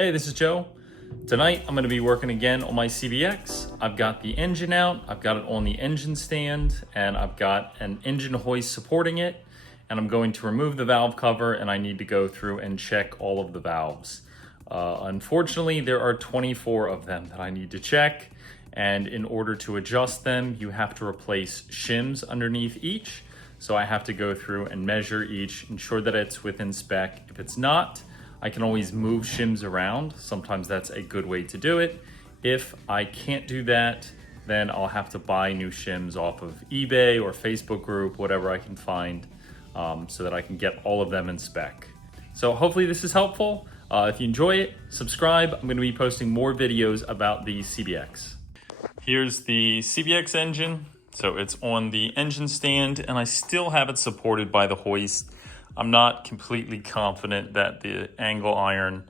Hey, this is Joe. Tonight I'm going to be working again on my CBX. I've got the engine out, I've got it on the engine stand, and I've got an engine hoist supporting it. And I'm going to remove the valve cover, and I need to go through and check all of the valves. Unfortunately, there are 24 of them that I need to check. And in order to adjust them, you have to replace shims underneath each. So I have to go through and measure each, ensure that it's within spec. If it's not, I can always move shims around. Sometimes that's a good way to do it. If I can't do that, then I'll have to buy new shims off of eBay or Facebook group, whatever I can find, so that I can get all of them in spec. So hopefully this is helpful. If you enjoy it, subscribe. I'm gonna be posting more videos about the CBX. Here's the CBX engine. So it's on the engine stand, and I still have it supported by the hoist. I'm not completely confident that the angle iron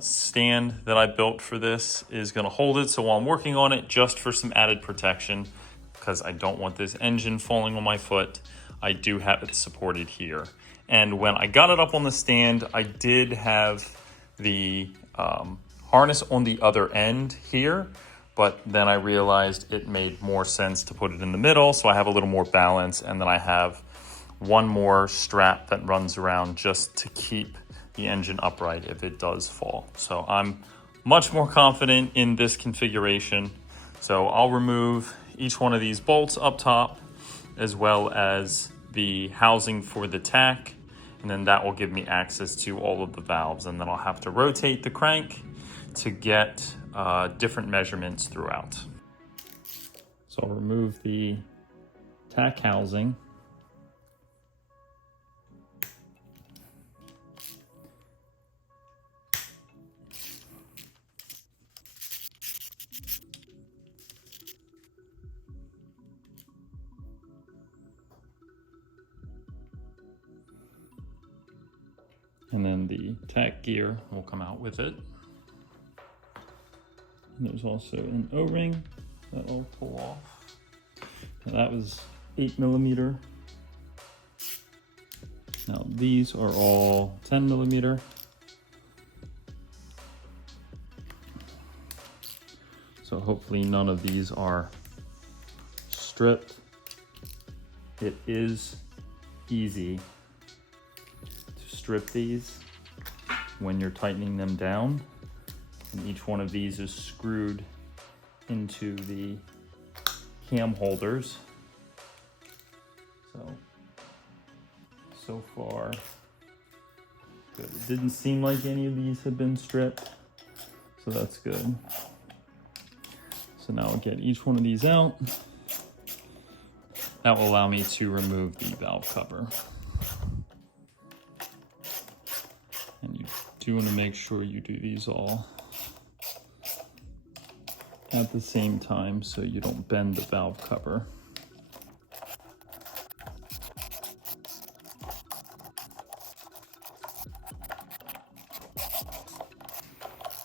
stand that I built for this is gonna hold it. So while I'm working on it, just for some added protection, because I don't want this engine falling on my foot, I do have it supported here. And when I got it up on the stand, I did have the harness on the other end here, but then I realized it made more sense to put it in the middle, so I have a little more balance, and then I have one more strap that runs around just to keep the engine upright if it does fall. So I'm much more confident in this configuration. So I'll remove each one of these bolts up top, as well as the housing for the tack, and then that will give me access to all of the valves, and then I'll have to rotate the crank to get different measurements throughout. So I'll remove the tack housing. And then the tack gear will come out with it. And there's also an O-ring that will pull off. And that was 8mm. Now these are all 10mm. So hopefully none of these are stripped. It is easy strip these when you're tightening them down, and each one of these is screwed into the cam holders. So far good. It didn't seem like any of these had been stripped, so that's good. So now I'll get each one of these out. That will allow me to remove the valve cover. And you do want to make sure you do these all at the same time so you don't bend the valve cover.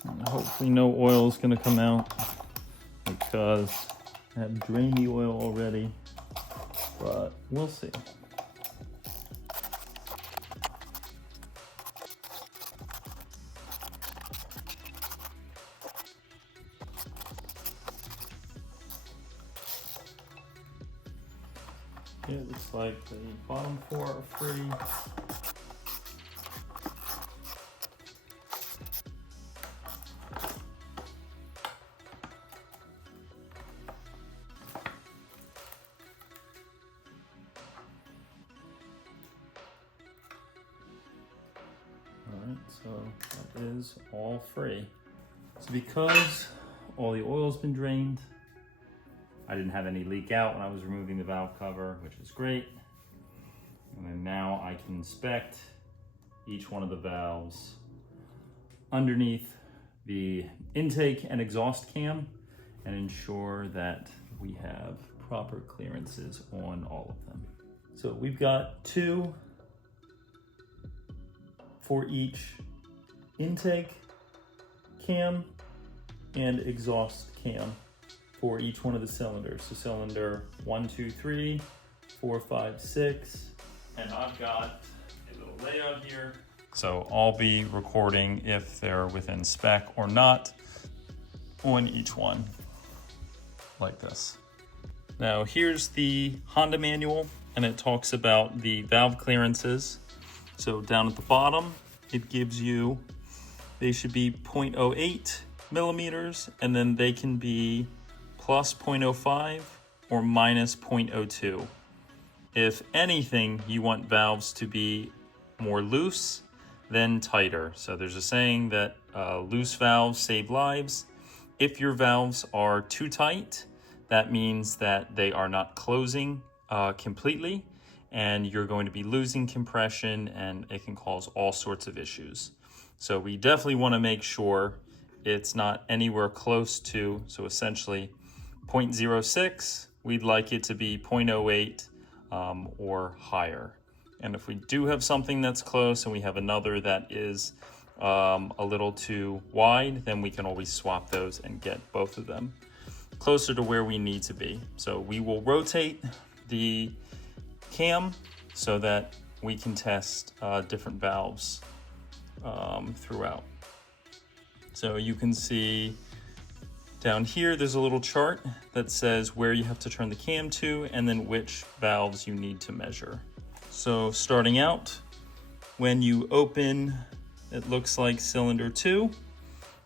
And hopefully no oil is going to come out, because I have drained the oil already, but we'll see. Yeah, it looks like the bottom 4 are free. Alright, so that is all free. So because all the oil's been drained, I didn't have any leak out when I was removing the valve cover, which is great. And then now I can inspect each one of the valves underneath the intake and exhaust cam and ensure that we have proper clearances on all of them. So we've got 2 for each intake cam and exhaust cam for each one of the cylinders. So cylinder 1, 2, 3, 4, 5, 6, and I've got a little layout here So I'll be recording if they're within spec or not on each one, like this. Now here's the Honda manual, and it talks about the valve clearances. So down at the bottom, it gives you, they should be 0.08 millimeters, and then they can be plus 0.05 or minus 0.02. If anything, you want valves to be more loose than tighter. So there's a saying that loose valves save lives. If your valves are too tight, that means that they are not closing completely, and you're going to be losing compression, and it can cause all sorts of issues. So we definitely want to make sure it's not anywhere close to, so essentially 0.06, we'd like it to be 0.08 or higher. And if we do have something that's close and we have another that is a little too wide, then we can always swap those and get both of them closer to where we need to be. So we will rotate the cam so that we can test different valves throughout. So you can see down here, there's a little chart that says where you have to turn the cam to and then which valves you need to measure. So starting out, when you open, it looks like cylinder 2,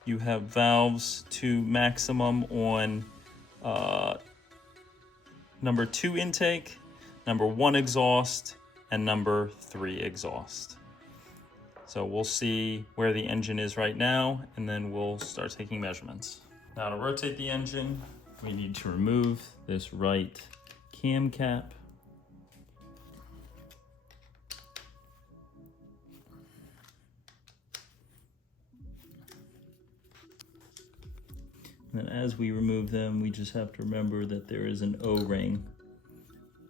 you have valves to maximum on number 2 intake, number 1 exhaust, and number 3 exhaust. So we'll see where the engine is right now, and then we'll start taking measurements. Now to rotate the engine, we need to remove this right cam cap. And then as we remove them, we just have to remember that there is an O-ring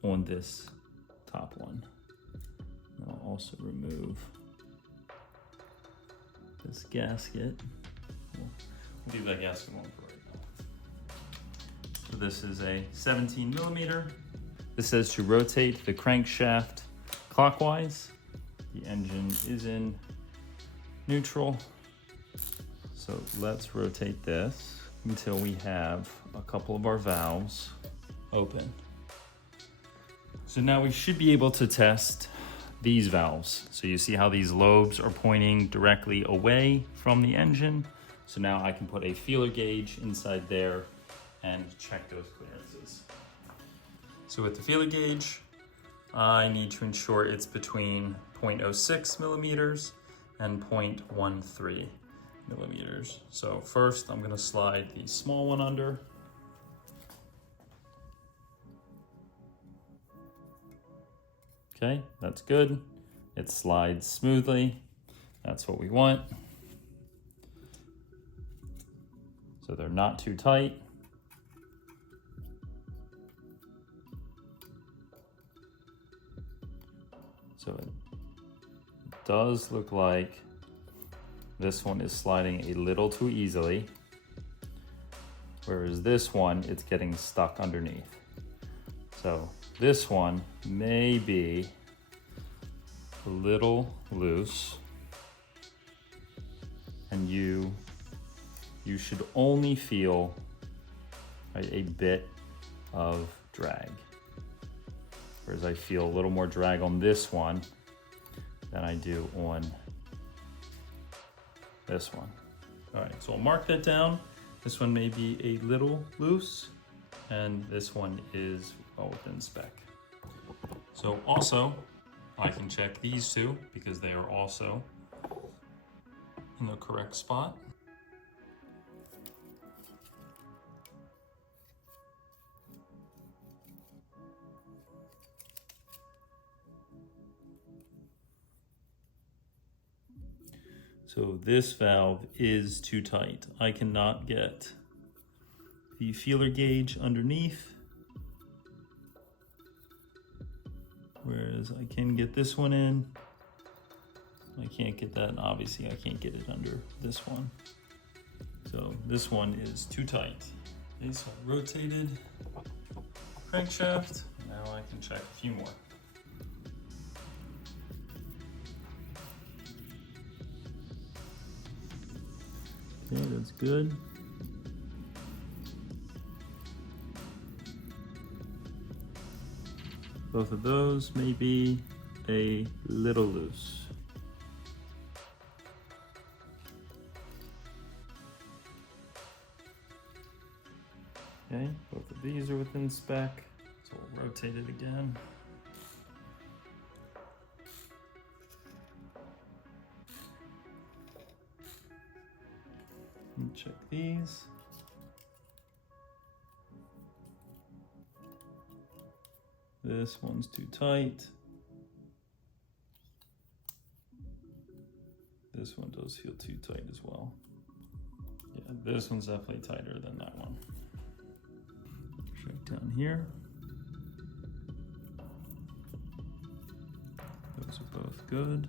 on this top one. And I'll also remove this gasket. We'll leave that gasket on for right now. So this is a 17 millimeter. This says to rotate the crankshaft clockwise. The engine is in neutral. So let's rotate this until we have a couple of our valves open. So now we should be able to test these valves. So you see how these lobes are pointing directly away from the engine. So now I can put a feeler gauge inside there and check those clearances. So with the feeler gauge, I need to ensure it's between 0.06 millimeters and 0.13 millimeters. So first I'm gonna slide the small one under. Okay, that's good. It slides smoothly. That's what we want. So they're not too tight. So it does look like this one is sliding a little too easily, whereas this one, it's getting stuck underneath. So this one may be a little loose, and you should only feel a bit of drag. Whereas I feel a little more drag on this one than I do on this one. All right, so I'll mark that down. This one may be a little loose, and this one is well within spec. So also, I can check these two because they are also in the correct spot. So this valve is too tight. I cannot get the feeler gauge underneath, whereas I can get this one in. I can't get that, and obviously I can't get it under this one. So this one is too tight. Okay, so I rotated crankshaft. Now I can check a few more. Okay, that's good. Both of those may be a little loose. Okay, both of these are within spec, so we'll rotate it again. And check these. This one's too tight. This one does feel too tight as well. Yeah, this one's definitely tighter than that one. Check down here. Those are both good.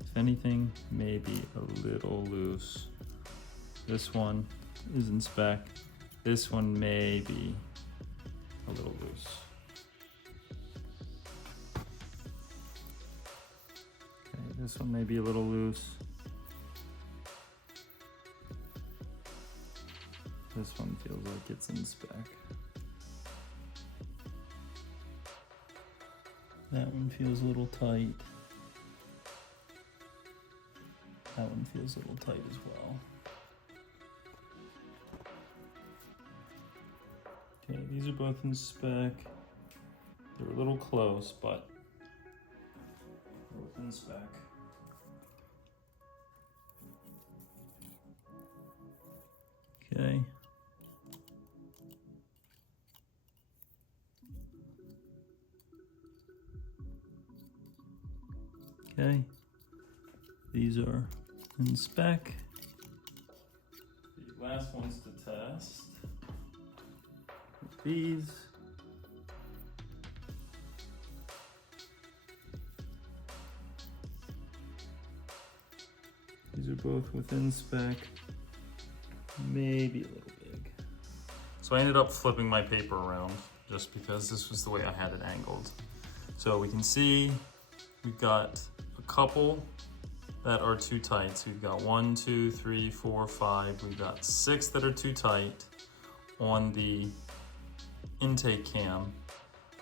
If anything, maybe a little loose. This one is in spec. This one may be a little loose. Okay, this one may be a little loose. This one feels like it's in spec. That one feels a little tight. That one feels a little tight as well. Okay, these are both in spec. They're a little close, but both in spec. Okay. Okay. These are in spec. The last ones to test. These. These are both within spec, maybe a little big. So I ended up flipping my paper around just because this was the way I had it angled. So we can see we've got a couple that are too tight. So we've got 1, 2, 3, 4, 5. We've got 6 that are too tight on the intake cam,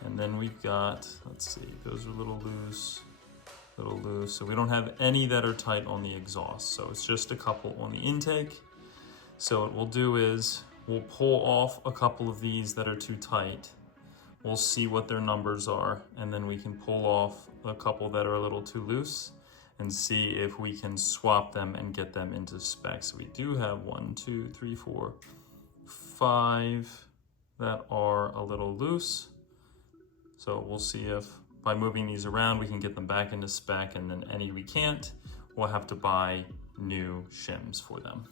and then we've got, let's see, those are a little loose, so we don't have any that are tight on the exhaust, so it's just a couple on the intake. So what we'll do is we'll pull off a couple of these that are too tight, we'll see what their numbers are, and then we can pull off a couple that are a little too loose and see if we can swap them and get them into spec. So we do have 1, 2, 3, 4, 5 that are a little loose. So we'll see if by moving these around we can get them back into spec, and then any we can't, we'll have to buy new shims for them.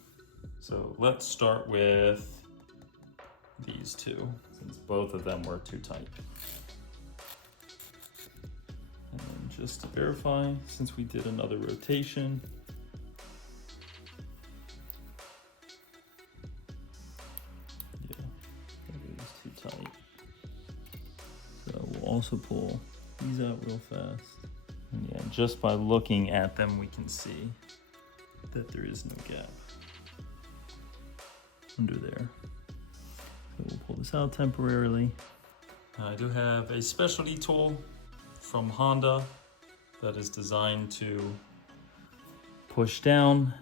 So let's start with these two, since both of them were too tight. And then just to verify, since we did another rotation, tight. So we'll also pull these out real fast. And yeah, just by looking at them, we can see that there is no gap under there. So we'll pull this out temporarily. I do have a specialty tool from Honda that is designed to push down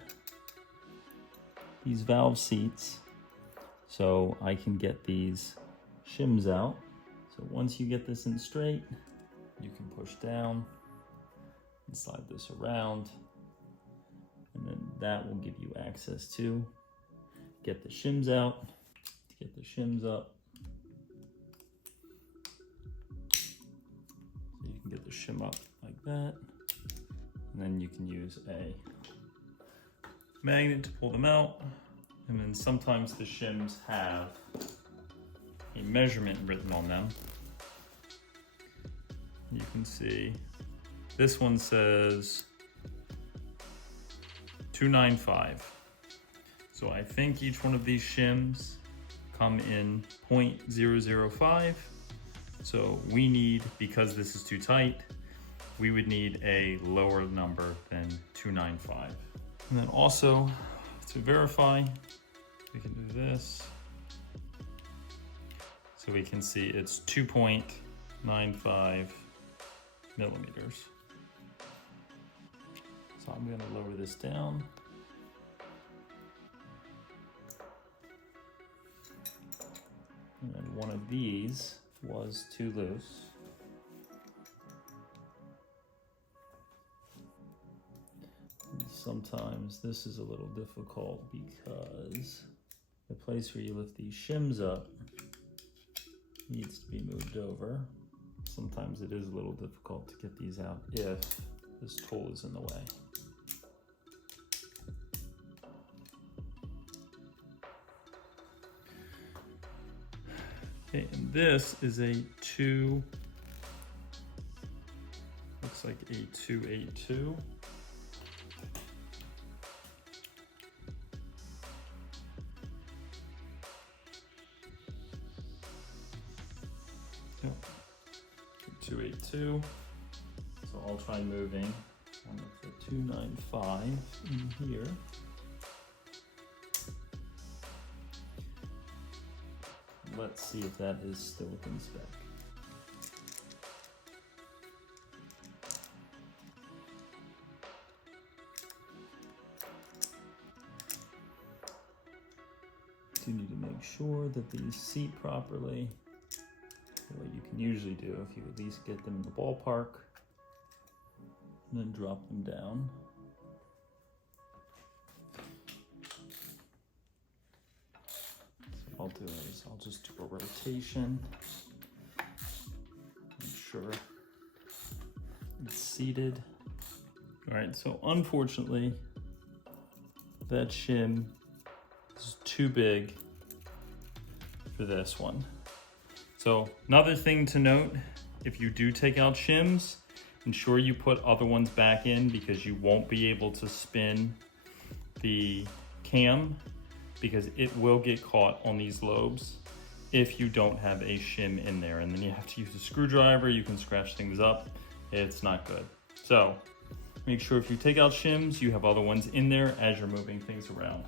these valve seats so I can get these shims out. So once you get this in straight, you can push down and slide this around, and then that will give you access to get the shims out, to get the shims up. So you can get the shim up like that, and then you can use a magnet to pull them out. And then sometimes the shims have a measurement written on them. You can see this one says 295. So I think each one of these shims come in 0.005. So we need, because this is too tight, we would need a lower number than 295. And then also to verify, we can do this. So we can see it's 2.95 millimeters. So I'm gonna lower this down. And then one of these was too loose. And sometimes this is a little difficult because the place where you lift these shims up needs to be moved over. Sometimes it is a little difficult to get these out if this tool is in the way. Okay, and this is a looks like a 282. Yep, 282. So I'll try moving one of the 295 in here. Let's see if that is still within spec. You need to make sure that these seat properly. What you can usually do if you at least get them in the ballpark and then drop them down. What I'll do is I'll just do a rotation, make sure it's seated. All right, so unfortunately, that shim is too big for this one. So another thing to note, if you do take out shims, ensure you put other ones back in because you won't be able to spin the cam because it will get caught on these lobes if you don't have a shim in there. And then you have to use a screwdriver, you can scratch things up. It's not good. So make sure if you take out shims, you have other ones in there as you're moving things around.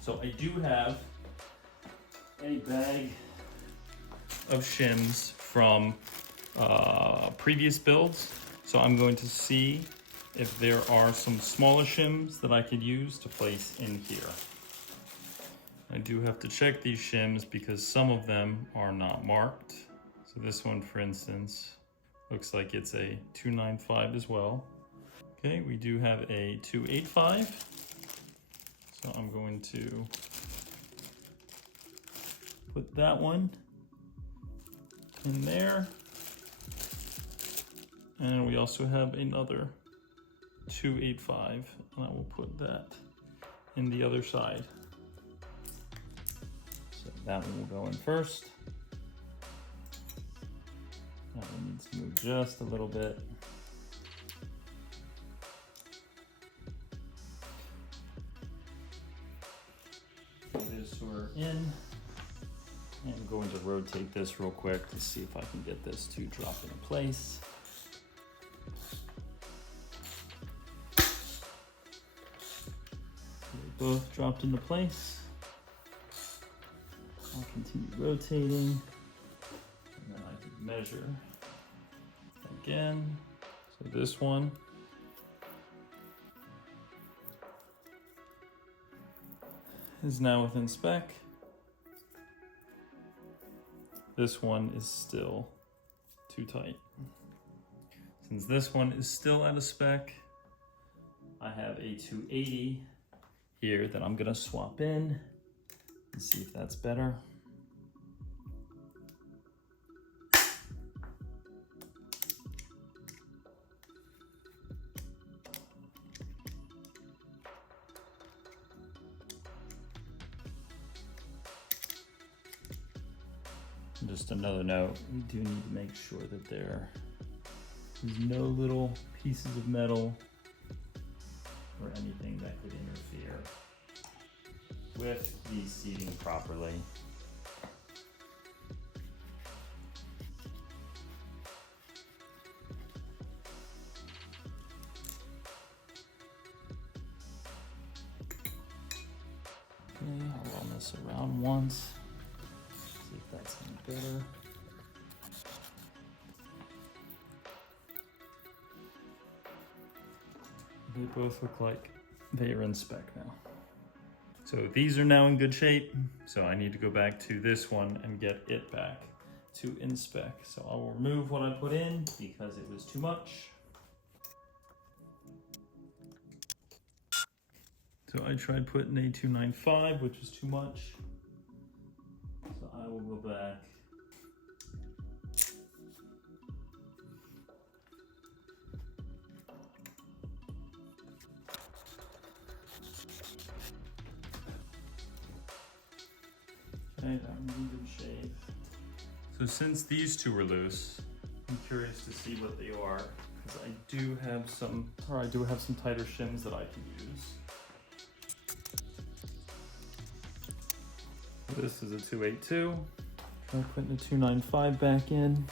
So I do have a bag of shims from previous builds. So I'm going to see if there are some smaller shims that I could use to place in here. I do have to check these shims because some of them are not marked. So this one, for instance, looks like it's a 295 as well. Okay, we do have a 285. So I'm going to put that one in there. And we also have another 285, and I will put that in the other side. So that one will go in first. That one needs to move just a little bit. This we're in. I'm going to rotate this real quick to see if I can get this to drop into place. They both dropped into place. I'll continue rotating, and then I can measure again. So this one is now within spec. This one is still too tight. Since this one is still out of spec, I have a 280 here that I'm gonna swap in and see if that's better. Just another note, we do need to make sure that there is no little pieces of metal or anything that could interfere with the seating properly. this around once. See if that's any better. They both look like they are in spec now. So these are now in good shape. So I need to go back to this one and get it back to in spec. So I will remove what I put in because it was too much. So I tried putting a 295, which is too much. So I will go back. Okay, that one's in good shape. So since these two are loose, I'm curious to see what they are, because I do have some tighter shims that I can use. This is a 282. Try putting a 295 back in.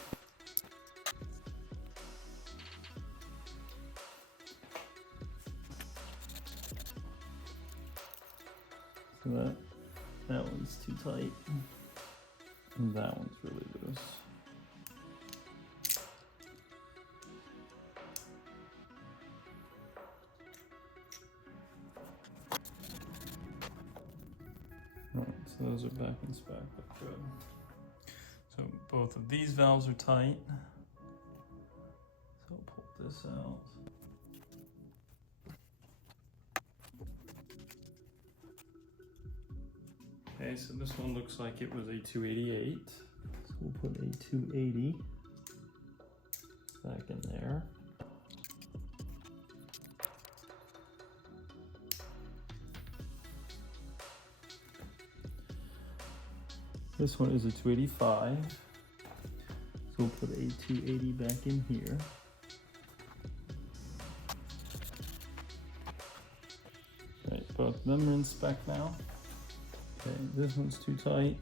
So that one's too tight. And that one's really loose. Alright, so those are back in spec, but good. So both of these valves are tight. So I'll pull this out. Okay, so this one looks like it was a 288. So we'll put a 280 back in there. This one is a 285. So we'll put a 280 back in here. Right, both of them are in spec now. Okay, this one's too tight.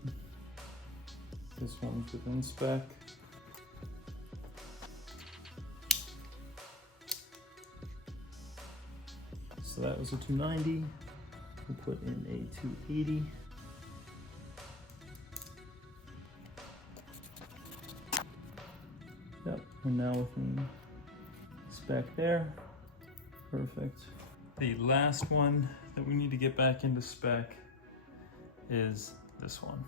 This one's within spec. So that was a 290. We'll put in a 280. Yep, we're now within spec there. Perfect. The last one that we need to get back into spec is this one.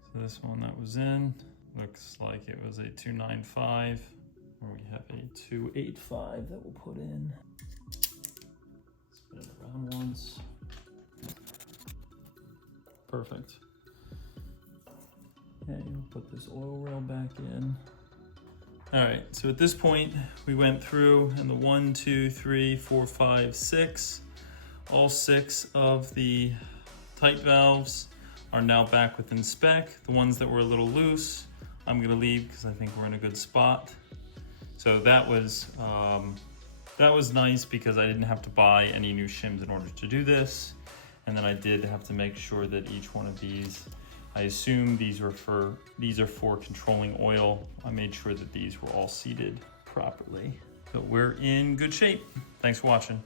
So this one that was in, looks like it was a 295, or we have a 285 that we'll put in. Spin it around once. Perfect. Okay, we'll put this oil rail back in. All right, so at this point, we went through and the 1, 2, 3, 4, 5, 6, all 6 of the tight valves are now back within spec. The ones that were a little loose, I'm gonna leave because I think we're in a good spot. So that was nice because I didn't have to buy any new shims in order to do this. And then I did have to make sure that each one of these, I assume these are for controlling oil. I made sure that these were all seated properly. So we're in good shape. Thanks for watching.